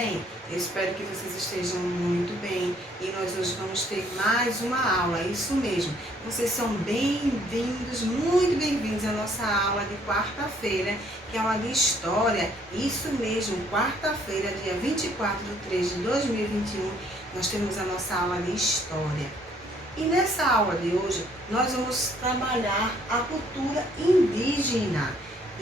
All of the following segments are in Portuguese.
bem? Eu espero que vocês estejam muito bem e nós hoje vamos ter mais uma aula, isso mesmo. Vocês são bem-vindos, muito bem-vindos à nossa aula de quarta-feira, que é aula de História. Isso mesmo, quarta-feira, dia 24/3/2021, nós temos a nossa aula de História. E nessa aula de hoje, nós vamos trabalhar a cultura indígena.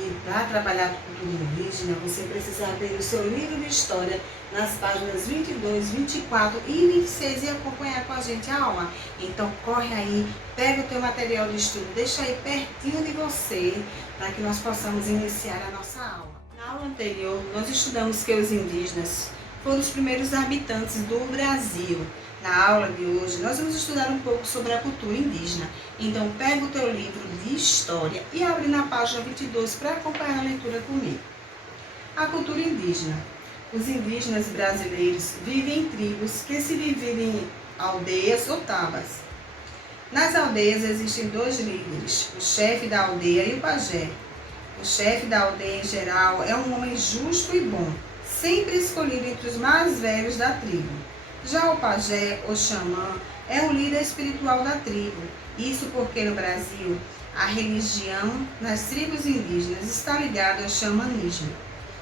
E para trabalhar a cultura indígena, você precisa abrir o seu livro de história nas páginas 22, 24 e 26 e acompanhar com a gente a aula. Então corre aí, pega o teu material de estudo, deixa aí pertinho de você, para que nós possamos iniciar a nossa aula. Na aula anterior, nós estudamos que os indígenas foram os primeiros habitantes do Brasil. Na aula de hoje, nós vamos estudar um pouco sobre a cultura indígena. Então, pega o teu livro de história e abre na página 22 para acompanhar a leitura comigo. A cultura indígena. Os indígenas brasileiros vivem em tribos que se dividem em aldeias ou tabas. Nas aldeias existem dois líderes, o chefe da aldeia e o pajé. O chefe da aldeia, em geral, é um homem justo e bom, sempre escolhido entre os mais velhos da tribo. Já o pajé, ou xamã, é o líder espiritual da tribo. Isso porque no Brasil, a religião nas tribos indígenas está ligada ao xamanismo.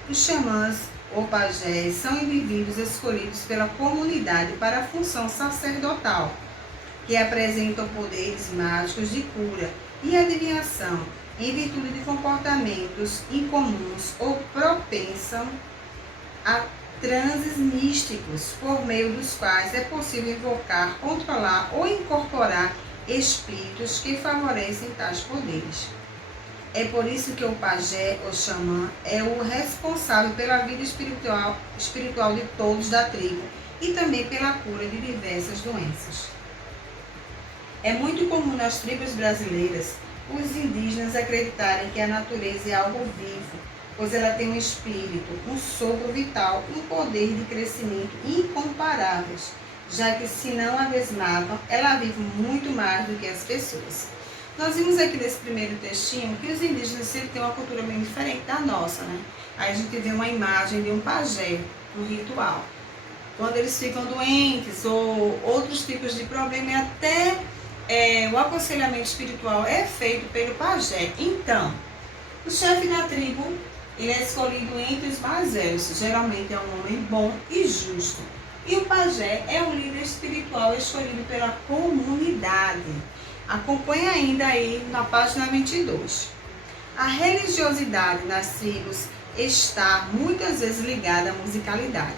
Os xamãs, ou pajés, são indivíduos escolhidos pela comunidade para a função sacerdotal, que apresentam poderes mágicos de cura e adivinhação, em virtude de comportamentos incomuns ou propensam a transes místicos, por meio dos quais é possível invocar, controlar ou incorporar espíritos que favorecem tais poderes. É por isso que o pajé, ou xamã, é o responsável pela vida espiritual de todos da tribo e também pela cura de diversas doenças. É muito comum nas tribos brasileiras os indígenas acreditarem que a natureza é algo vivo, pois ela tem um espírito, um sopro vital e um poder de crescimento incomparáveis, já que se não a desmatam, ela vive muito mais do que as pessoas. Nós vimos aqui nesse primeiro textinho que os indígenas sempre têm uma cultura bem diferente da nossa, né? Aí a gente vê uma imagem de um pajé, um ritual. Quando eles ficam doentes ou outros tipos de problema, até o aconselhamento espiritual é feito pelo pajé. Então, o chefe da tribo, ele é escolhido entre os mais velhos, geralmente é um homem bom e justo. E o pajé é um líder espiritual escolhido pela comunidade. Acompanhe ainda aí na página 22. A religiosidade nas tribos está muitas vezes ligada à musicalidade,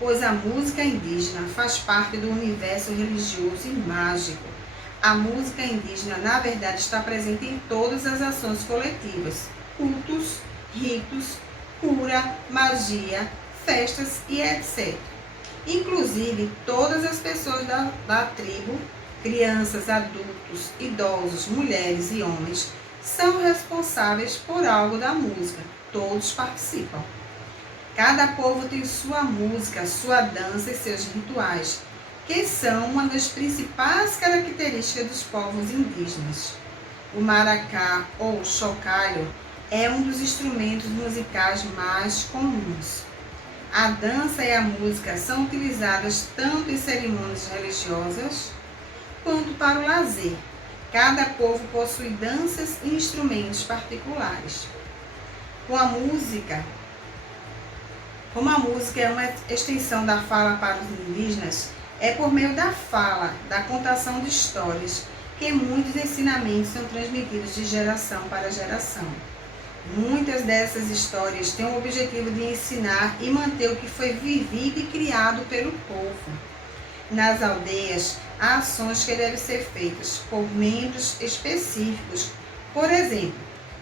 pois a música indígena faz parte do universo religioso e mágico. A música indígena, na verdade, está presente em todas as ações coletivas, cultos, ritos, cura, magia, festas e etc. Inclusive, todas as pessoas da tribo, crianças, adultos, idosos, mulheres e homens, são responsáveis por algo da música. Todos participam. Cada povo tem sua música, sua dança e seus rituais, que são uma das principais características dos povos indígenas. O maracá ou chocalho é um dos instrumentos musicais mais comuns. A dança e a música são utilizadas tanto em cerimônias religiosas quanto para o lazer. Cada povo possui danças e instrumentos particulares. Como a música é uma extensão da fala para os indígenas, é por meio da fala, da contação de histórias, que muitos ensinamentos são transmitidos de geração para geração. Muitas dessas histórias têm o objetivo de ensinar e manter o que foi vivido e criado pelo povo. Nas aldeias, há ações que devem ser feitas por membros específicos. Por exemplo,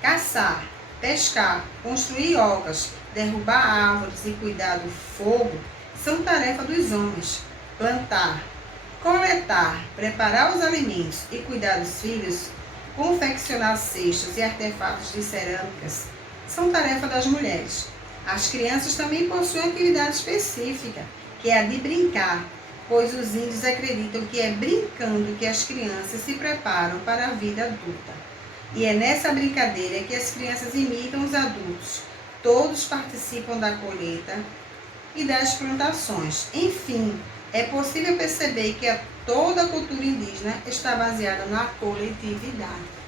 caçar, pescar, construir ocas, derrubar árvores e cuidar do fogo são tarefa dos homens. Plantar, coletar, preparar os alimentos e cuidar dos filhos, confeccionar cestos e artefatos de cerâmicas são tarefa das mulheres. As crianças também possuem atividade específica, que é a de brincar, pois os índios acreditam que é brincando que as crianças se preparam para a vida adulta. E é nessa brincadeira que as crianças imitam os adultos. Todos participam da colheita, e das plantações. Enfim, é possível perceber que toda a cultura indígena está baseada na coletividade.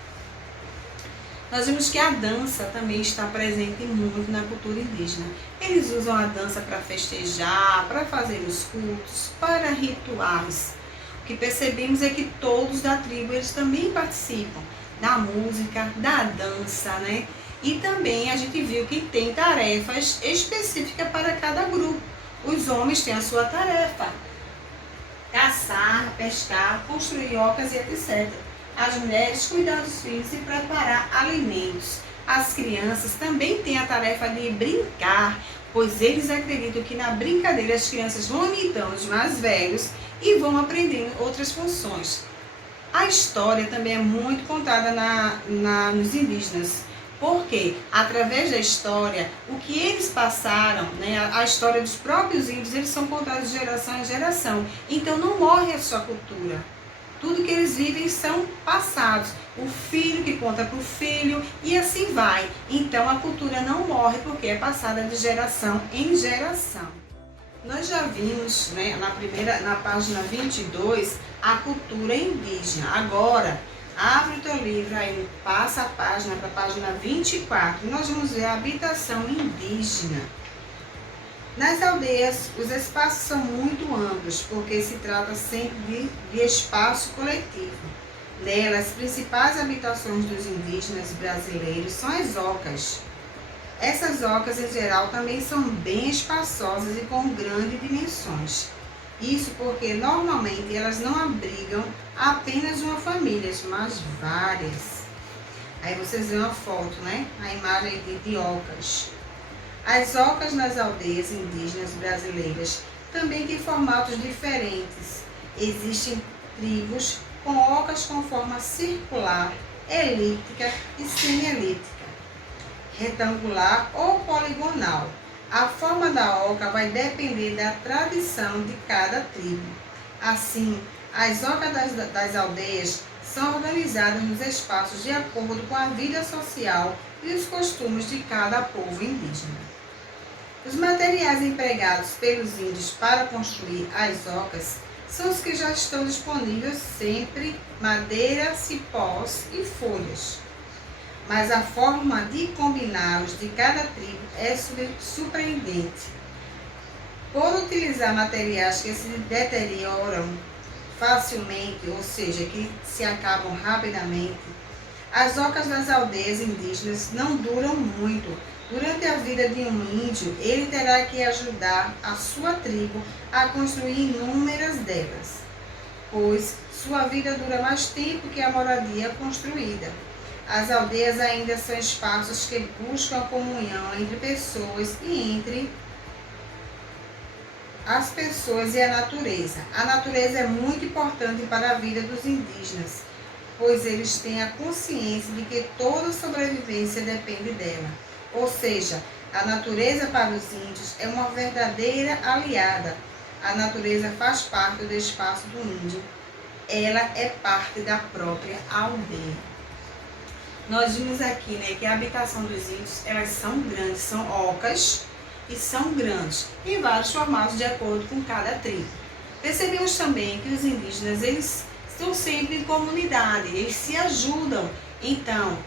Nós vimos que a dança também está presente muito na cultura indígena. Eles usam a dança para festejar, para fazer os cultos, para rituais. O que percebemos é que todos da tribo eles também participam da música, da dança, né? E também a gente viu que tem tarefas específicas para cada grupo. Os homens têm a sua tarefa: caçar, pescar, construir ocas e etc. As mulheres cuidar dos filhos e preparar alimentos. As crianças também têm a tarefa de brincar, pois eles acreditam que na brincadeira as crianças vão imitando os mais velhos e vão aprendendo outras funções. A história também é muito contada nos indígenas, porque através da história, o que eles passaram, né, a história dos próprios índios, eles são contados de geração em geração. Então não morre a sua cultura. Tudo que eles vivem são passados. O filho que conta para o filho e assim vai. Então a cultura não morre porque é passada de geração em geração. Nós já vimos, né, na página 22, a cultura indígena. Agora, abre o teu livro aí, passa a página para a página 24. Nós vamos ver a habitação indígena. Nas aldeias, os espaços são muito amplos, porque se trata sempre de espaço coletivo. Nelas, as principais habitações dos indígenas brasileiros são as ocas. Essas ocas, em geral, também são bem espaçosas e com grandes dimensões. Isso porque, normalmente, elas não abrigam apenas uma família, mas várias. Aí vocês veem uma foto, né? A imagem de ocas. As ocas nas aldeias indígenas brasileiras também têm formatos diferentes. Existem tribos com ocas com forma circular, elíptica e semielíptica, retangular ou poligonal. A forma da oca vai depender da tradição de cada tribo. Assim, as ocas das aldeias são organizadas nos espaços de acordo com a vida social e os costumes de cada povo indígena. Os materiais empregados pelos índios para construir as ocas são os que já estão disponíveis sempre: madeira, cipós e folhas. Mas a forma de combiná-los de cada tribo é surpreendente. Por utilizar materiais que se deterioram facilmente, ou seja, que se acabam rapidamente, as ocas das aldeias indígenas não duram muito. Durante a vida de um índio, ele terá que ajudar a sua tribo a construir inúmeras delas, pois sua vida dura mais tempo que a moradia construída. As aldeias ainda são espaços que buscam a comunhão entre pessoas e entre as pessoas e a natureza. A natureza é muito importante para a vida dos indígenas, pois eles têm a consciência de que toda sobrevivência depende dela. Ou seja, a natureza para os índios é uma verdadeira aliada. A natureza faz parte do espaço do índio. Ela é parte da própria aldeia. Nós vimos aqui, né, que a habitação dos índios, elas são grandes, são ocas e são grandes, em vários formatos de acordo com cada tribo. Percebemos também que os indígenas, eles estão sempre em comunidade, eles se ajudam. Então,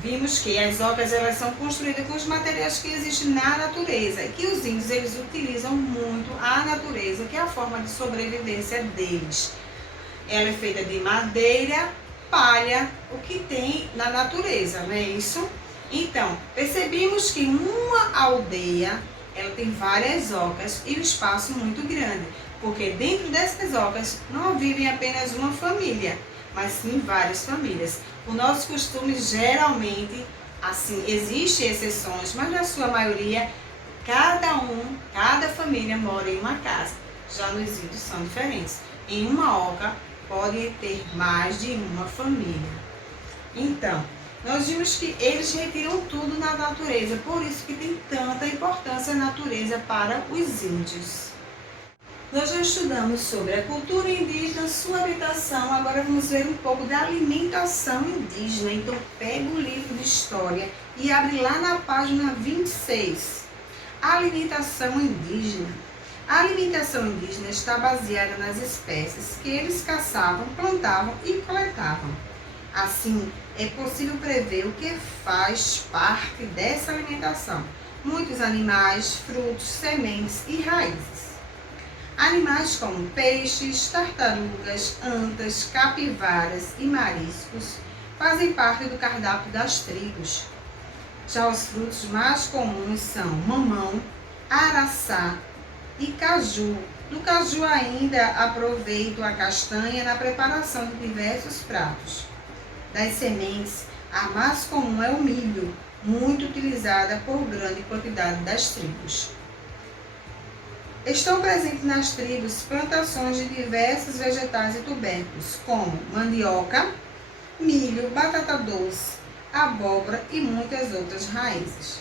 vimos que as ocas, elas são construídas com os materiais que existem na natureza, e que os índios, eles utilizam muito a natureza, que é a forma de sobrevivência deles. Ela é feita de madeira, palha, o que tem na natureza, não é isso? Então, percebemos que uma aldeia, ela tem várias ocas e um espaço muito grande, porque dentro dessas ocas não vivem apenas uma família, mas sim várias famílias. O nosso costume, geralmente, assim, existem exceções, mas na sua maioria, cada família mora em uma casa. Já nos índios são diferentes. Em uma oca, pode ter mais de uma família. Então, nós vimos que eles retiram tudo na natureza, por isso que tem tanta importância a natureza para os índios. Nós já estudamos sobre a cultura indígena, sua habitação, agora vamos ver um pouco da alimentação indígena. Então, pega o livro de história e abre lá na página 26. Alimentação indígena. A alimentação indígena está baseada nas espécies que eles caçavam, plantavam e coletavam. Assim, é possível prever o que faz parte dessa alimentação. Muitos animais, frutos, sementes e raízes. Animais como peixes, tartarugas, antas, capivaras e mariscos fazem parte do cardápio das tribos. Já os frutos mais comuns são mamão, araçá e caju. Do caju ainda aproveitam a castanha na preparação de diversos pratos. Das sementes, a mais comum é o milho, muito utilizada por grande quantidade das tribos. Estão presentes nas tribos plantações de diversos vegetais e tubérculos, como mandioca, milho, batata doce, abóbora e muitas outras raízes.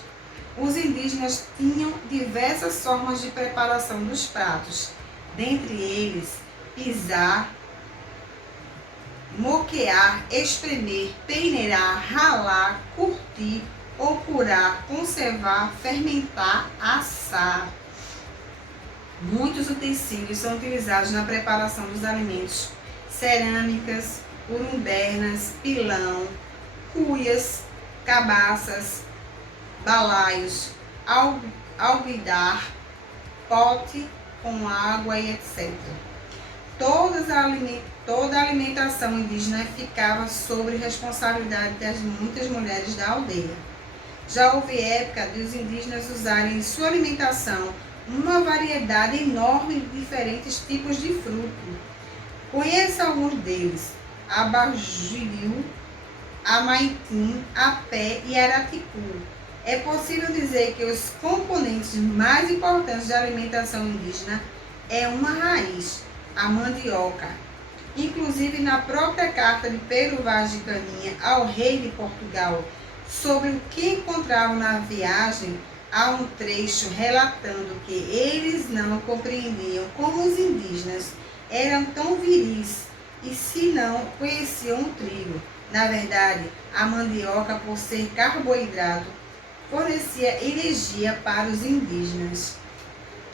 Os indígenas tinham diversas formas de preparação dos pratos, dentre eles pisar, moquear, espremer, peneirar, ralar, curtir ou curar, conservar, fermentar, assar. Muitos utensílios são utilizados na preparação dos alimentos: cerâmicas, urumbernas, pilão, cuias, cabaças, balaios, alguidar, pote com água e etc. Toda a alimentação indígena ficava sob responsabilidade das muitas mulheres da aldeia. Já houve época de os indígenas usarem em sua alimentação uma variedade enorme de diferentes tipos de fruto. Conheça alguns deles: abajuriu, amaitim, apé e araticu. É possível dizer que os componentes mais importantes da alimentação indígena é uma raiz, a mandioca. Inclusive, na própria carta de Pedro Vaz de Caminha ao rei de Portugal sobre o que encontravam na viagem, há um trecho relatando que eles não compreendiam como os indígenas eram tão viris e se não conheciam o trigo. Na verdade, a mandioca, por ser carboidrato, fornecia energia para os indígenas.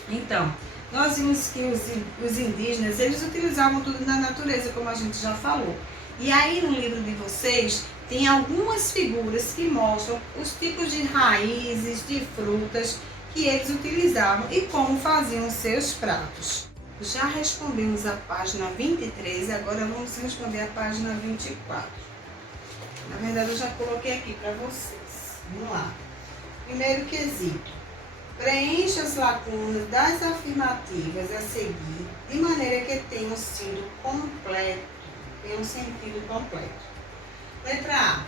Então, nós vimos que os indígenas, eles utilizavam tudo na natureza, como a gente já falou. E aí no livro de vocês, tem algumas figuras que mostram os tipos de raízes, de frutas que eles utilizavam e como faziam seus pratos. Já respondemos a página 23, agora vamos responder a página 24. Na verdade, eu já coloquei aqui para vocês. Vamos lá. Primeiro quesito. Preencha as lacunas das afirmativas a seguir, de maneira que tenham sido completo, tenham sentido completo. Letra A.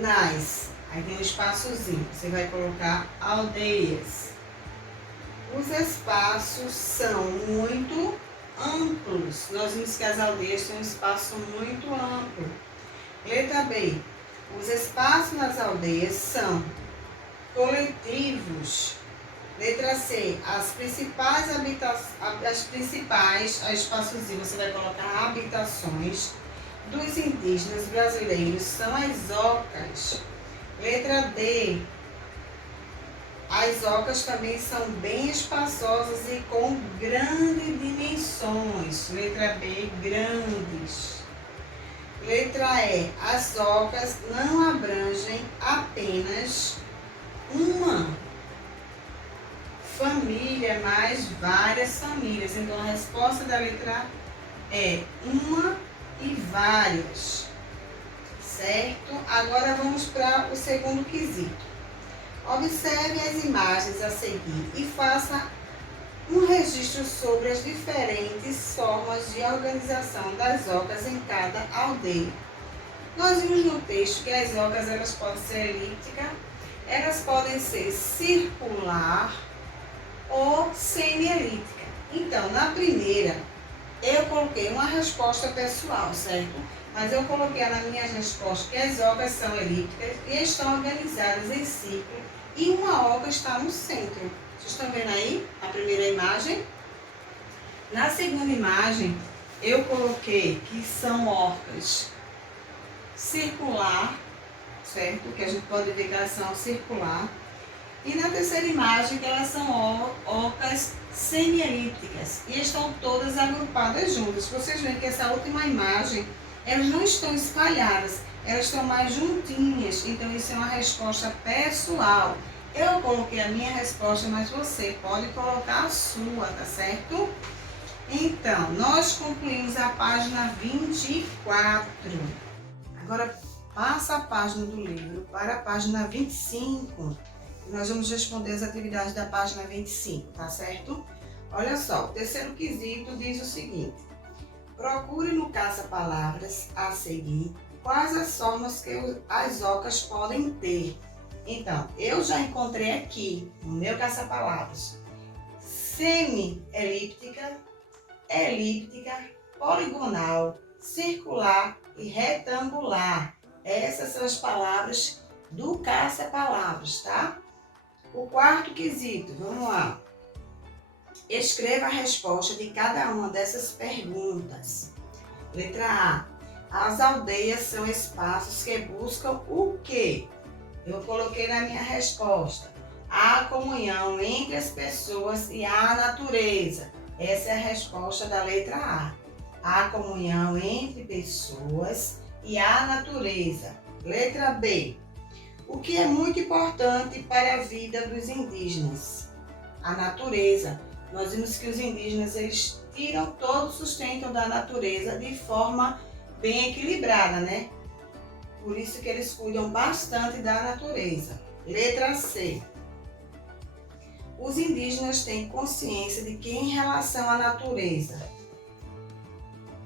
Nas. Aí tem um espaçozinho. Você vai colocar aldeias. Os espaços são muito amplos. Nós vimos que as aldeias têm um espaço muito amplo. Letra B. Os espaços nas aldeias são coletivos. Letra C. As principais a espaçozinho, você vai colocar habitações dos indígenas brasileiros são as ocas. Letra D. As ocas também são bem espaçosas e com grandes dimensões. Letra B. Grandes. Letra E. As ocas não abrangem apenas uma família, mas várias famílias. Então, a resposta da letra é uma e várias, certo? Agora vamos para o segundo quesito. Observe as imagens a seguir e faça um registro sobre as diferentes formas de organização das ocas em cada aldeia. Nós vimos no texto que as ocas elas podem ser elípticas, elas podem ser circular ou semi-elíptica. Então, na primeira, eu coloquei uma resposta pessoal, certo? Mas eu coloquei na minha resposta que as ocas são elípticas e estão organizadas em círculo e uma oca está no centro. Vocês estão vendo aí a primeira imagem? Na segunda imagem, eu coloquei que são ocas circular, certo? Que a gente pode ver que elas são circular. E na terceira imagem, que elas são ocas semielípticas e estão todas agrupadas juntas. Vocês veem que essa última imagem, elas não estão espalhadas, elas estão mais juntinhas. Então isso é uma resposta pessoal. Eu coloquei a minha resposta, mas você pode colocar a sua, tá certo? Então, nós concluímos a página 24. Agora, passa a página do livro para a página 25. Nós vamos responder as atividades da página 25, tá certo? Olha só, o terceiro quesito diz o seguinte: procure no caça-palavras a seguir quais as formas que as ocas podem ter. Então, eu já encontrei aqui no meu caça-palavras semi-elíptica, elíptica, poligonal, circular e retangular. Essas são as palavras do caça-palavras, tá? O quarto quesito, vamos lá. Escreva a resposta de cada uma dessas perguntas. Letra A. As aldeias são espaços que buscam o quê? Eu coloquei na minha resposta: a comunhão entre as pessoas e a natureza. Essa é a resposta da letra A. A comunhão entre pessoas e a natureza. Letra B. O que é muito importante para a vida dos indígenas? A natureza. Nós vimos que os indígenas, eles tiram todo o sustento da natureza de forma bem equilibrada, né? Por isso que eles cuidam bastante da natureza. Letra C. Os indígenas têm consciência de que, em relação à natureza,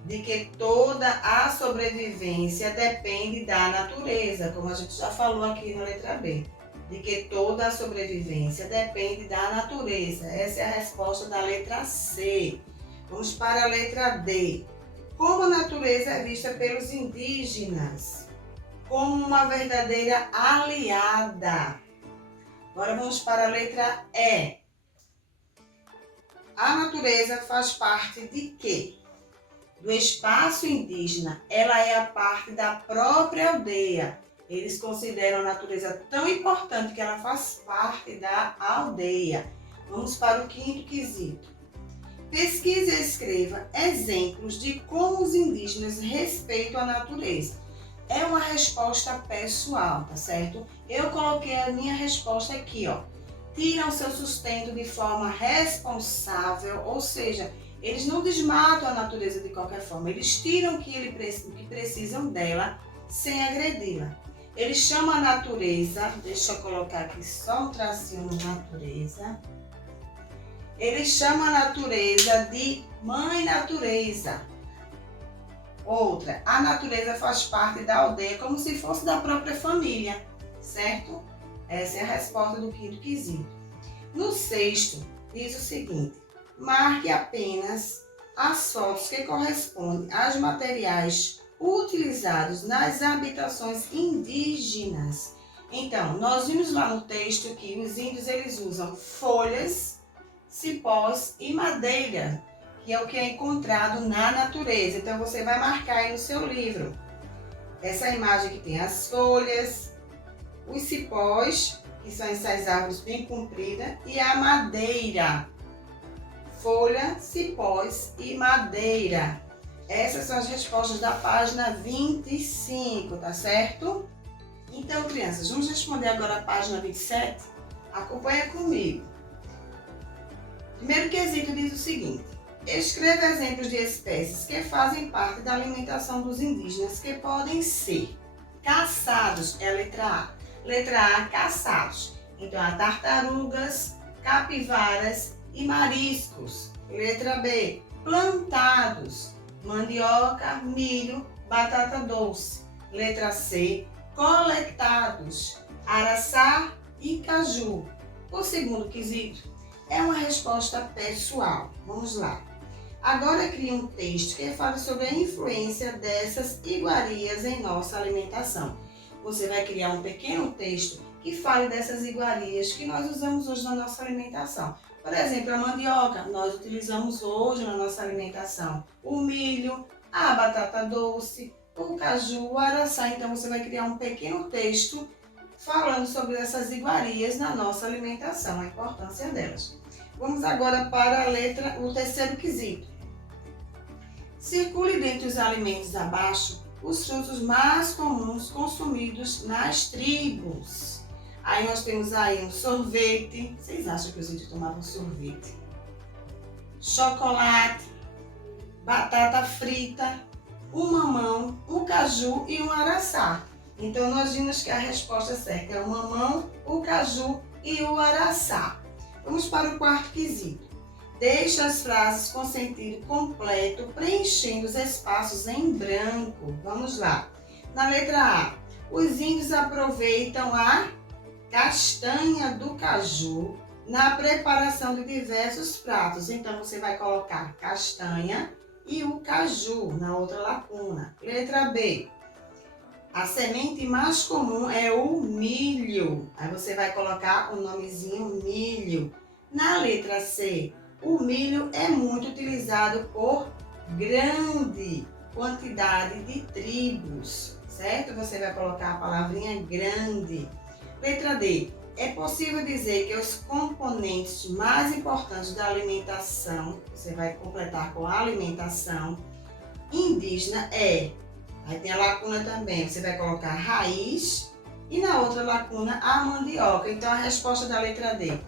de que toda a sobrevivência depende da natureza, como a gente já falou aqui na letra B. De que toda a sobrevivência depende da natureza. Essa é a resposta da letra C. Vamos para a letra D. Como a natureza é vista pelos indígenas? Como uma verdadeira aliada. Agora vamos para a letra E. A natureza faz parte de quê? Do espaço indígena. Ela é a parte da própria aldeia. Eles consideram a natureza tão importante que ela faz parte da aldeia. Vamos para o quinto quesito. Pesquise e escreva exemplos de como os indígenas respeitam a natureza. É uma resposta pessoal, tá certo? Eu coloquei a minha resposta aqui, ó. Tiram seu sustento de forma responsável, ou seja, eles não desmatam a natureza de qualquer forma. Eles tiram o que precisam dela sem agredi-la. Eles chamam a natureza, deixa eu colocar aqui só um tracinho no natureza. Eles chamam a natureza de mãe natureza. Outra, a natureza faz parte da aldeia como se fosse da própria família, certo? Essa é a resposta do quinto quesito. No sexto, diz o seguinte: marque apenas as fotos que correspondem aos materiais utilizados nas habitações indígenas. Então, nós vimos lá no texto que os índios eles usam folhas, cipós e madeira, que é o que é encontrado na natureza. Então, você vai marcar aí no seu livro essa imagem que tem as folhas, os cipós, que são essas árvores bem compridas, e a madeira. Folha, cipós e madeira. Essas são as respostas da página 25, tá certo? Então, crianças, vamos responder agora a página 27? Acompanha comigo. Primeiro quesito diz o seguinte: escreva exemplos de espécies que fazem parte da alimentação dos indígenas que podem ser caçados, é a letra A. Letra A, caçados. Então, há tartarugas, capivaras e mariscos. Letra B, plantados. Mandioca, milho, batata doce. Letra C, coletados. Araçá e caju. O segundo quesito é uma resposta pessoal. Vamos lá. Agora crie um texto que fala sobre a influência dessas iguarias em nossa alimentação. Você vai criar um pequeno texto que fale dessas iguarias que nós usamos hoje na nossa alimentação. Por exemplo, a mandioca nós utilizamos hoje na nossa alimentação. O milho, a batata doce, o caju, o araçá. Então você vai criar um pequeno texto falando sobre essas iguarias na nossa alimentação, a importância delas. Vamos agora para o terceiro quesito. Circule dentre os alimentos abaixo os frutos mais comuns consumidos nas tribos. Aí nós temos aí um sorvete. Vocês acham que os índios tomavam sorvete? Chocolate, batata frita, um mamão, um caju e um araçá. Então nós vimos que a resposta certa é o mamão, o caju e o araçá. Vamos para o quarto quesito. Deixe as frases com sentido completo, preenchendo os espaços em branco. Vamos lá. Na letra A, os índios aproveitam a castanha do caju na preparação de diversos pratos. Então, você vai colocar castanha e o caju na outra lacuna. Letra B, a semente mais comum é o milho. Aí você vai colocar o nomezinho milho. Na letra C, o milho é muito utilizado por grande quantidade de tribos, certo? Você vai colocar a palavrinha grande. Letra D, é possível dizer que os componentes mais importantes da alimentação, você vai completar com a alimentação indígena aí tem a lacuna também, você vai colocar raiz e na outra lacuna a mandioca. Então a resposta da letra D,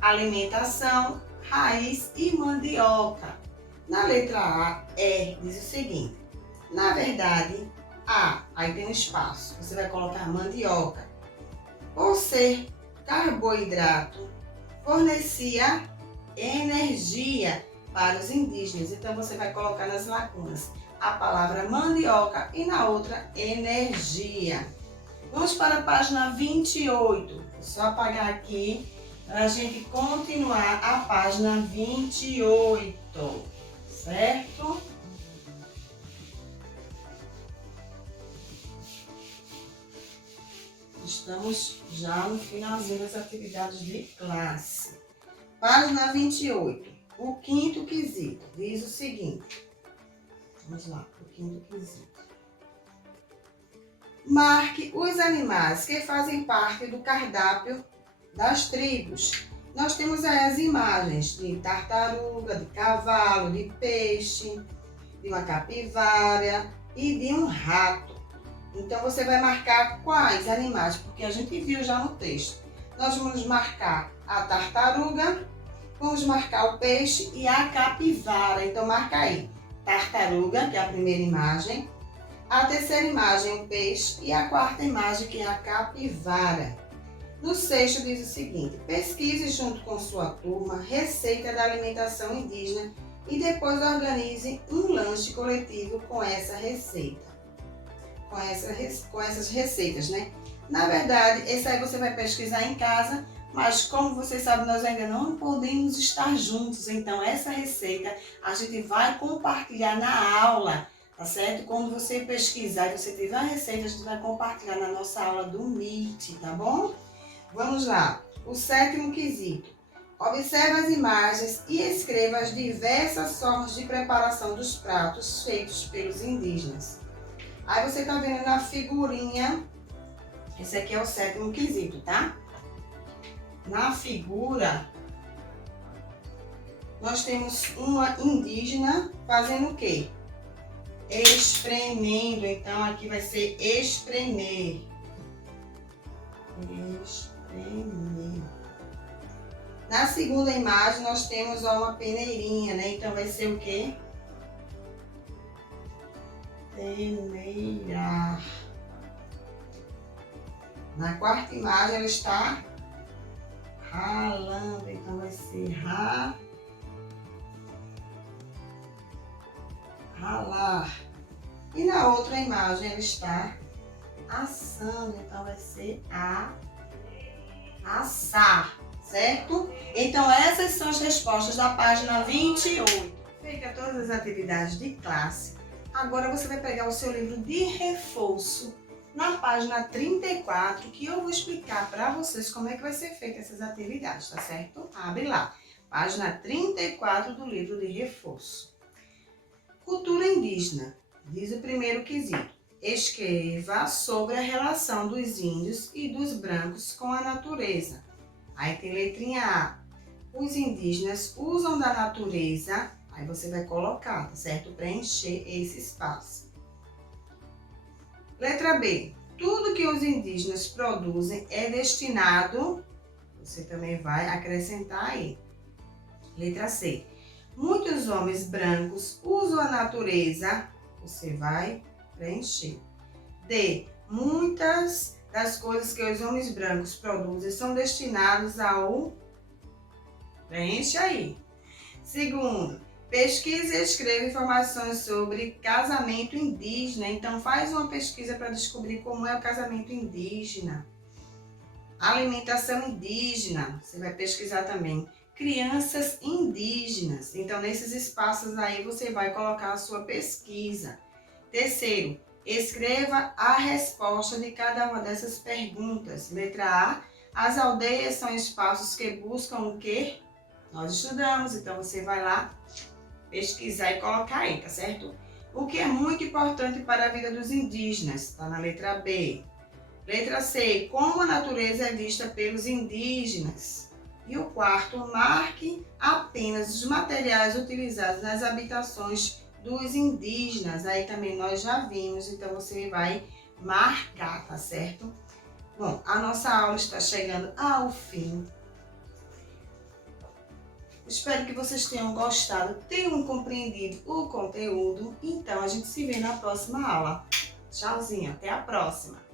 alimentação, raiz e mandioca. Na letra A, diz o seguinte, na verdade, aí tem um espaço, você vai colocar mandioca. Por ser carboidrato, fornecia energia para os indígenas. Então você vai colocar nas lacunas a palavra mandioca e na outra energia. Vamos para a página 28. Vou só apagar aqui para a gente continuar a página 28, certo? Estamos já no finalzinho das atividades de classe. Página 28, o quinto quesito, diz o seguinte. Vamos lá, o quinto quesito. Marque os animais que fazem parte do cardápio das tribos. Nós temos aí as imagens de tartaruga, de cavalo, de peixe, de uma capivara e de um rato. Então você vai marcar quais animais, porque a gente viu já no texto. Nós vamos marcar a tartaruga, vamos marcar o peixe e a capivara. Então marca aí, tartaruga, que é a primeira imagem, a terceira imagem o peixe e a quarta imagem que é a capivara. No sexto diz o seguinte, pesquise junto com sua turma receita da alimentação indígena e depois organize um lanche coletivo com essa receita. Com essas receitas, né? Na verdade, esse aí você vai pesquisar em casa, mas como você sabe, nós ainda não podemos estar juntos, então essa receita a gente vai compartilhar na aula, tá certo? Quando você pesquisar e você tiver a receita, a gente vai compartilhar na nossa aula do Meet, tá bom? Vamos lá, o sétimo quesito. Observe as imagens e escreva as diversas formas de preparação dos pratos feitos pelos indígenas. Aí você tá vendo na figurinha, esse aqui é o sétimo quesito, tá? Na figura, nós temos uma indígena fazendo o quê? Espremendo. Então, aqui vai ser espremer. Espremer. Na segunda imagem, nós temos uma peneirinha, né? Então, vai ser o quê? Peneirar. Na quarta imagem, ela está ralando, então vai ser ralar. E na outra imagem ela está assando, então vai ser assar, certo? Então essas são as respostas da página 28. Feita todas as atividades de classe, agora você vai pegar o seu livro de reforço na página 34, que eu vou explicar para vocês como é que vai ser feita essas atividades, tá certo? Abre lá, página 34 do livro de reforço. Cultura indígena, diz o primeiro quesito. Escreva sobre a relação dos índios e dos brancos com a natureza. Aí tem letrinha A. Os indígenas usam da natureza. Aí você vai colocar, tá certo? Preencher esse espaço. Letra B. Tudo que os indígenas produzem é destinado. Você também vai acrescentar aí. Letra C. Muitos homens brancos usam a natureza. Você vai preencher. D. Muitas das coisas que os homens brancos produzem são destinados ao... Preenche aí. Segundo, pesquisa e escreva informações sobre casamento indígena. Então, faz uma pesquisa para descobrir como é o casamento indígena. Alimentação indígena. Você vai pesquisar também. Crianças indígenas. Então, nesses espaços aí, você vai colocar a sua pesquisa. Terceiro, escreva a resposta de cada uma dessas perguntas. Letra A, as aldeias são espaços que buscam o quê? Nós estudamos, então você vai lá pesquisar e colocar aí, tá certo? O que é muito importante para a vida dos indígenas, está na letra B. Letra C, como a natureza é vista pelos indígenas. E o quarto, marque apenas os materiais utilizados nas habitações dos indígenas. Aí também nós já vimos, então você vai marcar, tá certo? Bom, a nossa aula está chegando ao fim. Espero que vocês tenham gostado, tenham compreendido o conteúdo. Então, a gente se vê na próxima aula. Tchauzinho, até a próxima!